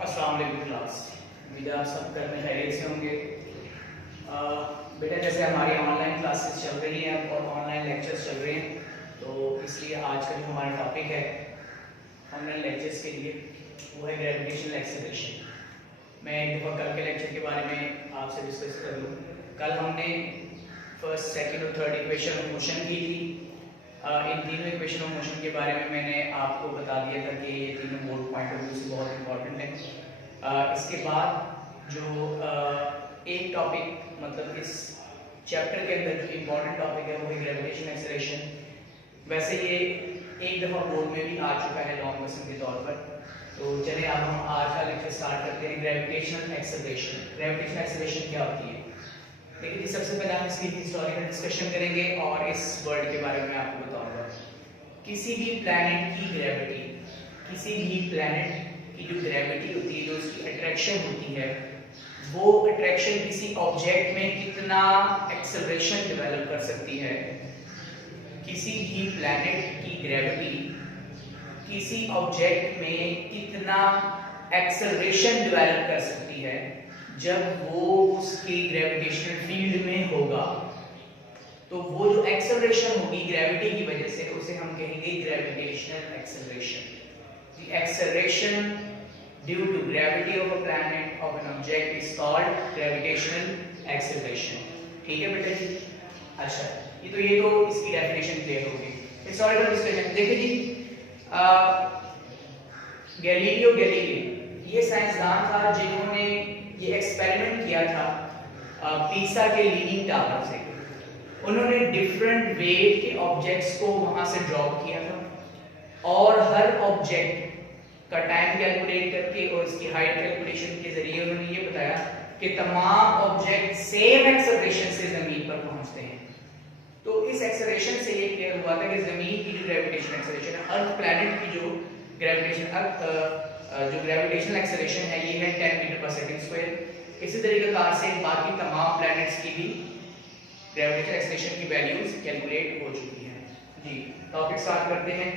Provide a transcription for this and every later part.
अस्सलाम वालेकुम क्लास। उम्मीद है आप सब घर में खैरियत से होंगे। बेटा जैसे हमारी ऑनलाइन क्लासेस चल रही हैं और ऑनलाइन लेक्चर्स चल रहे हैं, तो इसलिए आज का जो हमारा टॉपिक है ऑनलाइन लेक्चर्स के लिए वो है ग्रेविटेशनल एक्सेलरेशन। मैं एक दफ़ा कल के लेक्चर के बारे में आपसे डिस्कस कर लूँ। कल हमने फर्स्ट, सेकंड और थर्ड इक्वेशन ऑफ मोशन की थी। इन तीनों इक्वेशन ऑफ मोशन के बारे में मैंने आपको बता दिया था कि ये तीनों बोर्ड पॉइंट ऑफ व्यू से बहुत इंपॉर्टेंट है। इसके बाद जो एक टॉपिक मतलब इस चैप्टर के अंदर जो इम्पोर्टेंट टॉपिक है वो है ग्रेविटेशनल एक्सेलरेशन। वैसे ये एक दफ़ा बोर्ड में भी आ चुका है लॉन्ग क्वेश्चन के तौर पर। तो चलिए अब हम आज का लेक्चर स्टार्ट करते हैं। Gravitational acceleration. ग्रेविटेशनल एक्सेलरेशन क्या होती है? देखिए, सबसे पहले हम इसकी हिस्टोरिकल डिस्कशन करेंगे और इस वर्ड के बारे में आपको बताऊंगा। किसी भी प्लैनेट की ग्रेविटी, किसी भी प्लैनेट की जो ग्रेविटी होती है, जो उसकी अट्रैक्शन होती है, वो अट्रैक्शन किसी ऑब्जेक्ट में कितना एक्सेलरेशन डेवलप कर सकती है। किसी भी प्लैनेट की ग्रेविटी किसी ऑब्जेक्ट में कितना एक्सेलरेशन डेवलप कर सकती है जब वो उसके ग्रेविटेशनल फील्ड में होगा। तो वो जो एक्सेलरेशन होगी ग्रेविटी की वजह से उसे हम कहेंगे gravitational acceleration. The acceleration due to gravity of a planet of an object is called gravitational acceleration. ठीक है बेटा जी? अच्छा, ये तो इसकी डेफिनेशन क्लियर होगी। हिस्टोरिकल डिस्कशन देखिए जी, गैलीलियो गैलीली ये साइंसदान था जिन्होंने ये एक्सपेरिमेंट किया था पीसा के लीनिंग टावर से। उन्होंने डिफरेंट वेट के ऑब्जेक्ट्स को वहां से ड्रॉप किया था और हर ऑब्जेक्ट का टाइम कैलकुलेट करके और उसकी हाइट कैलकुलेशन के जरिए उन्होंने ये बताया कि तमाम ऑब्जेक्ट सेम एक्सेलरेशन से जमीन पर पहुंचते हैं। तो इस एक्सेलरेशन से ये क्लियर हुआ था कि जमीन की जो ग्रेविटेशनल एक्सेलरेशन है, अर्थ प्लैनेट की जो ग्रेविटेशनल एक्सेलरेशन है ये है 10 मीटर पर सेकंड स्क्वायर। इसी तरीके से बाकी तमाम प्लैनेट्स की भी ग्रेविटेशनल एक्सेलरेशन की वैल्यूज कैलकुलेट हो चुकी हैं। जी, टॉपिक स्टार्ट करते हैं।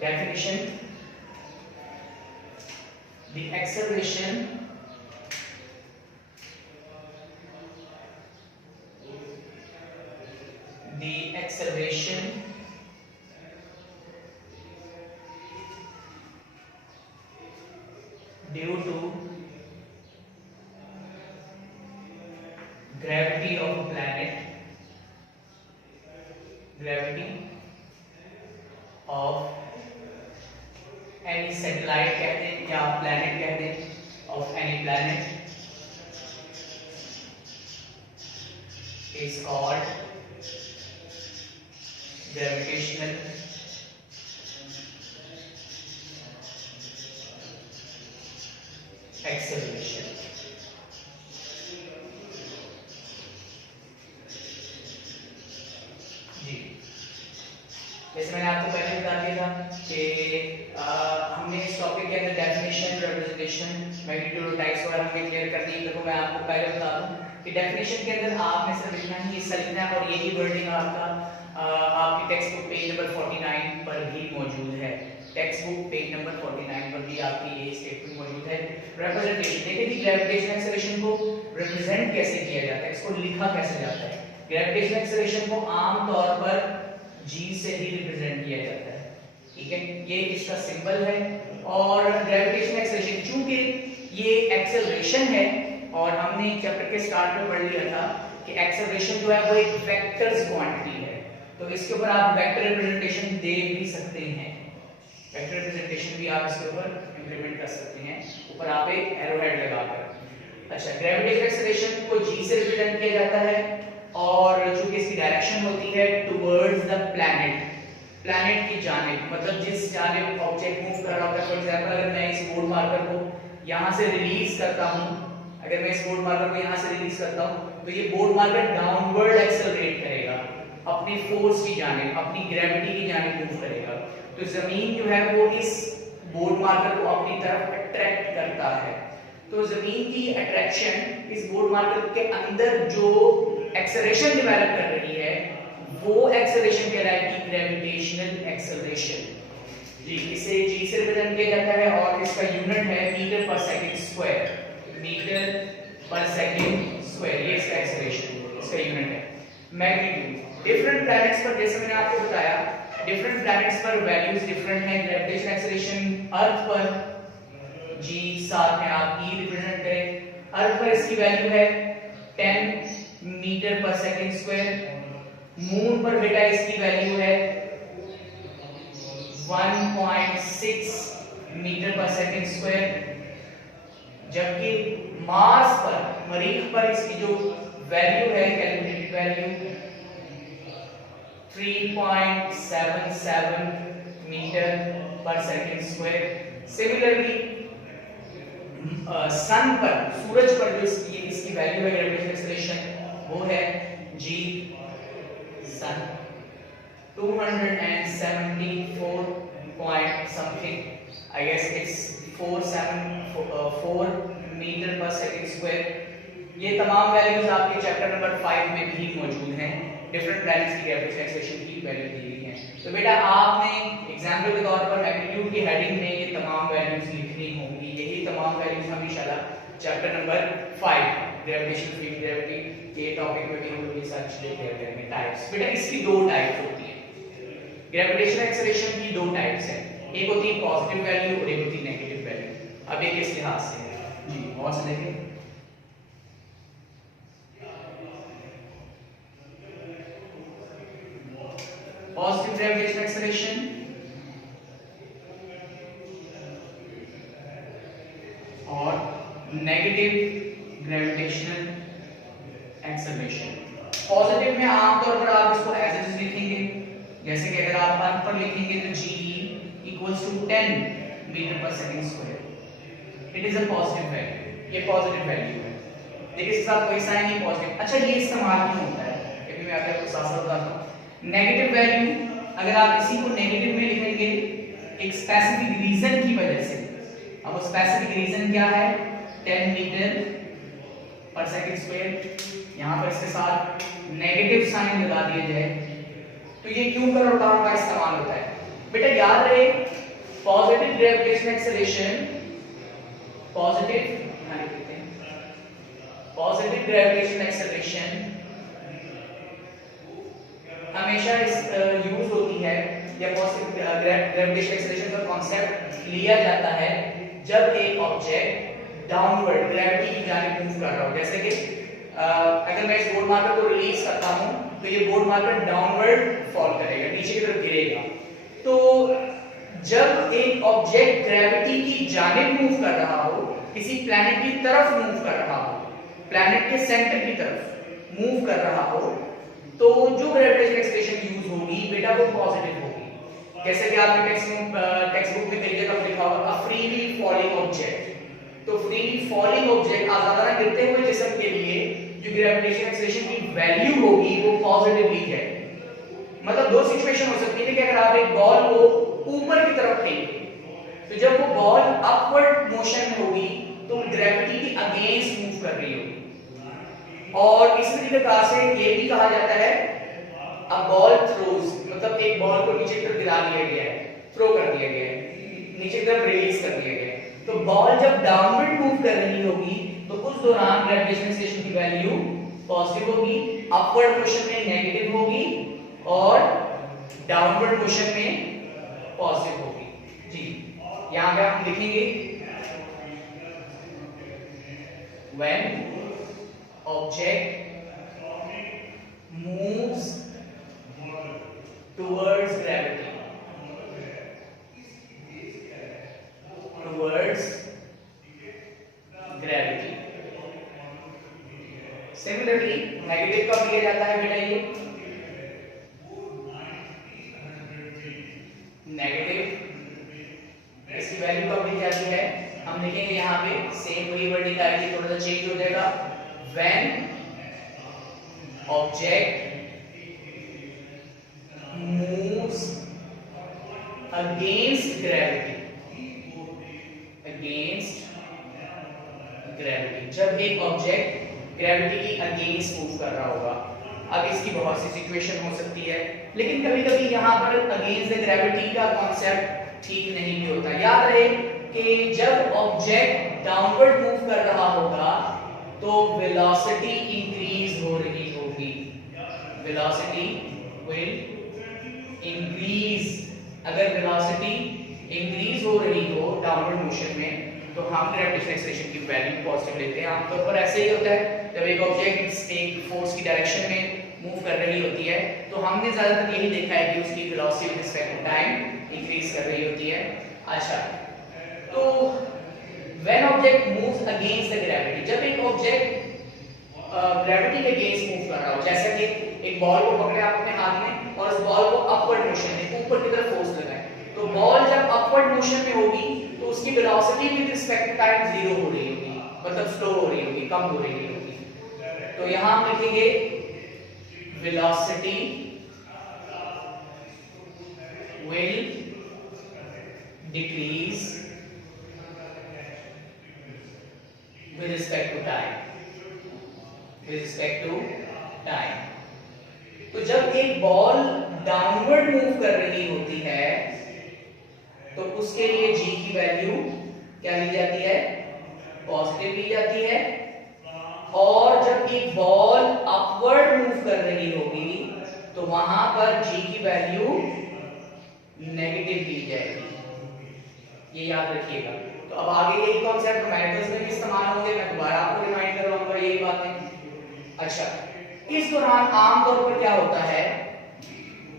Definition. The acceleration due to gravity of a planet, gravity of any satellite कहते हैं या planet कहते हैं, of any planet is called gravitational acceleration. जी, जैसे मैंने आपको पहले बता दिया था कि हमने इस टॉपिक के अंदर डेफिनेशन, रिप्रेजेंटेशन, मैग्नीट्यूड, टाइप्स वगैरह हमने क्लियर कर दी। तो मैं आपको पहले बता दूं कि डेफिनेशन के अंदर आपने सिर्फ लिखना ही हिस्सा लिखना है और यही वर्डिंग आपकी टेक्स्ट बुक पेज नंबर 49 पर भी मौजूद है। टेक्स्ट बुक पेज नंबर 49 पर भी आपकी ये स्टेटमेंट मौजूद है। रिप्रेजेंटेशन देखिए जी, ग्रेविटेशनल एक्सेलरेशन को रिप्रेजेंट कैसे किया जाता है, इसको लिखा कैसे जाता है। ग्रेविटेशनल एक्सेलरेशन को आमतौर पर g से ही रिप्रेजेंट किया जाता है। ठीक है, ये इसका सिंबल है। और ग्रेविटेशनल एक्सेलरेशन चूंकि ये एक्सेलरेशन है और हमने चैप्टर के स्टार्ट में पढ़ लिया था कि एक्सेलरेशन जो है वो एक वेक्टर्स क्वांटिटी है, तो इसके ऊपर आप वेक्टर रिप्रेजेंटेशन दे भी सकते हैं। वेक्टर रिप्रेजेंटेशन भी आप इसके ऊपर इंप्लीमेंट कर सकते हैं, ऊपर आप एक एरो हेड लगाकर। अच्छा, ग्रेविटेशनल एक्सेलरेशन को g से रिप्रेजेंट किया जाता है और चूंकि इसकी डायरेक्शन होती है टुवर्ड्स द प्लैनेट, प्लैनेट की जानिब, मतलब जिस जानिब ऑब्जेक्ट मूव कर रहा होता है। फॉर एग्जांपल, अगर मैं इस बोर्ड मार्कर को यहां से रिलीज करता हूं, अगर मैं इस बोर्ड मार्कर को यहां से रिलीज करता हूं तो ये बोर्ड मार्कर डाउनवर्ड एक्सेलरेट करेगा, अपनी फोर्स की जानिब, अपनी ग्रेविटी की जानिब मूव करेगा। तो जमीन जो है वो इस बोर्ड मार्कर को अपनी तरफ अट्रैक्ट करता है। तो जमीन की अट्रैक्शन इस बोर्ड मार्कर के अंदर जो एक्सेलरेशन डेवलप कर रही है वो एक्सेलरेशन कहलाएगी ग्रेविटेशनल एक्सेलरेशन। जी, इसे g से रिप्रेजेंट किया जाता है और इसका इसका यूनिट है मीटर पर सेकंड स्क्वायर, मीटर पर सेकंड स्क्वायर, ये इसका एक्सेलरेशन, इसका यूनिट है। मैग्नीट्यूड डिफरेंट प्लैनेट्स पर, जैसे मैंने आपको बताया, डिफरेंट प्लैनेट्स पर वैल्यूज डिफरेंट हैं। ग्रेविटेशनल एक्सेलरेशन अर्थ पर g, साथ में आप e रिप्रेजेंट करें, अर्थ पर इसकी वैल्यू है 10 मीटर पर सेकंड स्क्वायर, मून पर बेटा इसकी वैल्यू है 1.6 मीटर पर सेकंड स्क्वायर, जबकि मार्स पर, मरीख पर इसकी जो वैल्यू है, कैलकुलेटेड वैल्यू 3.77 मीटर पर सेकंड स्क्वायर। सिमिलरली सन पर, सूरज पर जो इसकी वैल्यू है ग्रेविटेशनल एक्सेलरेशन, वो है g sun 274 point something, I guess it's 474 metre पर सेकंड स्क्वायर। ये तमाम वैल्यूज आपके चैप्टर नंबर 5 में भी मौजूद हैं, डिफरेंट प्लैनेट्स की ग्रेविटेशनल एक्सेलरेशन की वैल्यू दी गई है। तो बेटा आपने एग्जाम्पल के तौर पर मैग्नीट्यूड की हेडिंग में ये तमाम वैल्यूज लिखनी होंगी। यही तमाम वैल्यूज हम इंशाल्लाह chapter number 5 gravitation field gravity के टॉपिक में भी हम लोग ये सारी चीजें क्लियर करेंगे। टाइप्स, बेटा इसकी दो टाइप्स होती है, ग्रेविटेशनल एक्सेलरेशन की दो टाइप्स हैं, एक होती है पॉजिटिव वैल्यू और एक होती है नेगेटिव वैल्यू। अब ये किस लिहाज से है जी, और से देखें। पॉजिटिव ग्रेविटेशनल एक्सेलरेशन और नेगेटिव ग्रेविटेशनल एक्सेलरेशन। पॉजिटिव में आमतौर पर आप इसको एज इट इज लिखेंगे, जैसे कि अगर आप अर्थ पर लिखेंगे तो g equals to 10 मीटर पर second square, it is a positive value, ये पॉजिटिव वैल्यू है। देखिए इसके साथ कोई साइन नहीं पॉजिटिव। अच्छा ये इस्तेमाल क्यों होता है, ये भी मैं आपको साथ साथ बताता हूं। नेगेटिव वैल्यू अगर आप इसी को नेगेटिव में लिखेंगे एक स्पेसिफिक रीजन की वजह से, अब वो स्पेसिफिक रीजन क्या है, 10 मीटर पर सेकंड स्क्वायर, यहां पर इसके साथ नेगेटिव साइन लगा दिया जाए तो ये क्यों कर काम का इस्तेमाल होता है। बेटा याद रहे positive gravitational acceleration, positive gravitational acceleration हमेशा इस यूज होती है, या पॉजिटिव ग्रेविटेशनल एक्सेलरेशन का कांसेप्ट लिया जाता है जब एक ऑब्जेक्ट डाउनवर्ड ग्रेविटी की जानिब मूव कर रहा हो। जैसे कि अगर मैं इस बोर्ड मार्कर को रिलीज करता हूं तो ये बोर्ड मार्कर डाउनवर्ड फॉल करेगा, नीचे की तरफ गिरेगा। तो जब एक ऑब्जेक्ट ग्रेविटी की जानिब मूव कर रहा हो, किसी प्लैनेट की तरफ मूव कर रहा हो, प्लैनेट के सेंटर की तरफ मूव कर रहा हो, तो जो ग्रेविटेशनल एक्सेलरेशन यूज होगी बेटा वो पॉजिटिव होगी। जैसे कि आपने टेक्स्ट बुक में कई जगह लिखा होगा अ फ्रीली फॉलिंग ऑब्जेक्ट, तो फ्रीली फॉलिंग ऑब्जेक्ट आजादाना गिरते हुए जिस्म के लिए जो ग्रेविटेशनल एक्सेलरेशन की वैल्यू होगी वो पॉजिटिवली है। मतलब दो सिचुएशन हो सकती है कि अगर आप एक बॉल को ऊपर की तरफ फेंकें तो जब वो बॉल अपवर्ड मोशन में होगी तो ग्रेविटी के अगेंस्ट मूव कर रही होगी, और इसी तरीके से ये भी कहा जाता है अ बॉल थ्रोज, मतलब एक बॉल को नीचे की तरफ गिरा दिया गया है, थ्रो कर दिया गया है, नीचे की तरफ रिलीज कर दिया गया है, तो बॉल जब डाउनवर्ड मूव कर रही होगी तो उस दौरान ग्रेविटेशनल एक्सेलरेशन की वैल्यू पॉजिटिव होगी, अपवर्ड मोशन में नेगेटिव होगी और डाउनवर्ड मोशन में पॉजिटिव होगी। जी यहां पे हम लिखेंगे when object moves towards gravity, similarly negative कब लिया जाता है बेटा, ये नेगेटिव इसकी वैल्यू कब ली जाती है, हम लिखेंगे यहाँ पे सेम वही वर्ड लिखा है, थोड़ा सा चेंज हो जाएगा, when object moves against gravity, जब एक ऑब्जेक्ट ग्रेविटी की अगेंस्ट मूव कर रहा होगा। अब इसकी बहुत सी सिचुएशन हो सकती है, लेकिन कभी-कभी यहाँ पर अगेंस्ट द ग्रेविटी का कॉन्सेप्ट ठीक नहीं भी होता। याद रहे कि जब ऑब्जेक्ट डाउनवर्ड मूव कर रहा होगा तो वेलोसिटी इंक्रीज हो रही होगी, वेलोसिटी विल इंक्रीज। अगर वेलोसिटी इंक्रीज हो रही हो डाउनवर्ड मोशन में तो हम ग्रेविटेशनल एक्सेलरेशन की वैल्यू पॉजिटिव लेते हैं। आमतौर पर ऐसे ही होता है, जब एक ऑब्जेक्ट एक फोर्स की डायरेक्शन में मूव कर रही होती है तो हमने ज्यादातर यही देखा है कि उसकी velocity with respect to time increase कर रही होती है। अच्छा, तो when object moves against the gravity, जब एक ऑब्जेक्ट ग्रेविटी के अगेंस्ट मूव कर रहा हो, जैसे कि एक बॉल को पकड़े आप अपने हाथ में और उस बॉल को अपवर्ड मोशन में ऊपर की तरफ फोर्स लगाए, तो बॉल जब अपवर्ड मोशन में होगी तो उसकी velocity with respect to time zero हो रही होगी, मतलब स्लो हो रही होगी, कम हो रही होगी। तो यहां हम लिखेंगे velocity will decrease with respect to time, with respect to time. तो जब एक बॉल डाउनवर्ड मूव कर रही होती है तो उसके लिए g की वैल्यू क्या ली जाती है, पॉजिटिव ली जाती है। और जब एक बॉल अपवर्ड मूव कर रही होगी तो वहां पर g की वैल्यू नेगेटिव ली जाएगी, ये याद रखिएगा। तो अब आगे यही कॉन्सेप्ट मैथमेटिक्स में भी इस्तेमाल होंगे, मैं दोबारा आपको रिमाइंड करवाऊंगा यही बातें। अच्छा, इस दौरान आमतौर पर क्या होता है,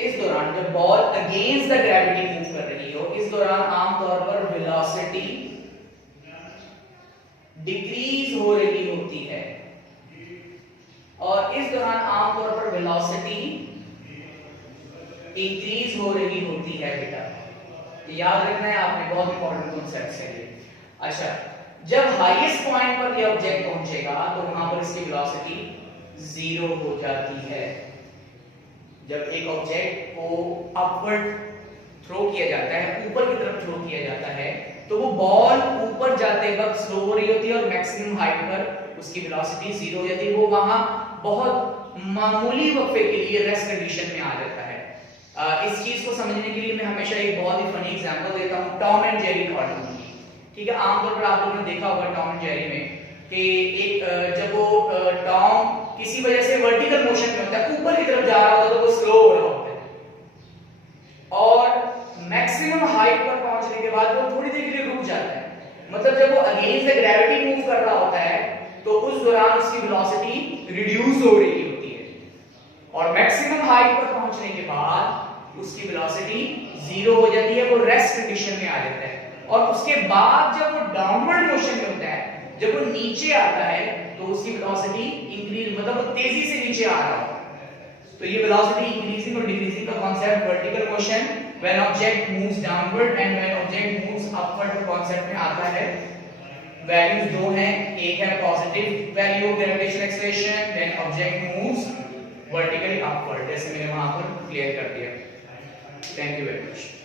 इस दौरान जब ball against the gravity move कर रही हो, इस दौरान आमतौर पर वेलोसिटी डिक्रीज हो रही होती है और इस दौरान आमतौर पर वेलोसिटी इंक्रीज हो रही होती है। बेटा याद रखना है आपने, बहुत इंपॉर्टेंट कॉन्सेप्ट है ये। अच्छा, जब हाईएस्ट पॉइंट पर ये ऑब्जेक्ट पहुंचेगा तो वहां पर इसकी वेलोसिटी जीरो हो जाती है। जब एक ऑब्जेक्ट को अपवर्ड थ्रो किया जाता है, ऊपर की तरफ थ्रो किया जाता है, तो वो बॉल ऊपर जाते वक्त स्लो हो रही होती है और मैक्सिमम हाइट पर उसकी वेलोसिटी जीरो हो जाती है। वो वहां बहुत मामूली वक्फे के लिए रेस्ट कंडीशन में आ जाता है। इस चीज को समझने के लिए मैं हमेशा एक बहुत ही फनी एग्जांपल देता हूं, टॉम एंड जेरी कार्टून की। ठीक है, आमतौर पर आप लोगों ने देखा होगा टॉम एंड जेरी में कि एक जब वो टॉम किसी वजह से वर्टिकल मोशन में होता है, ऊपर की तरफ जा रहा होता है तो वो स्लो हो रहा होता है और मैक्सिमम हाइट पर पहुंचने के बाद वो थोड़ी देर के लिए रुक जाता है। मतलब जब वो अगेंस्ट द ग्रेविटी मूव कर रहा होता है तो उस दौरान उसकी वेलोसिटी रिड्यूस हो रही होती है और मैक्सिमम हाइट पर पहुंचने के बाद उसकी वेलोसिटी जीरो हो जाती है, वो रेस्ट कंडीशन में आ जाता है। और उसके बाद जब वो डाउनवर्ड मोशन में होता है, जब वो नीचे आता है तो उसकी वेलोसिटी इंक्रीज, मतलब वो तेजी से नीचे आ रहा है। तो ये वेलोसिटी इंक्रीजिंग और डिक्रीजिंग का concept vertical motion when object moves downward and when object moves upward concept में आता है। वैल्यूज दो हैं, एक है positive value gravitational acceleration when object moves vertically upward, जैसे मैंने वहां पर क्लियर कर दिया। Thank you very much.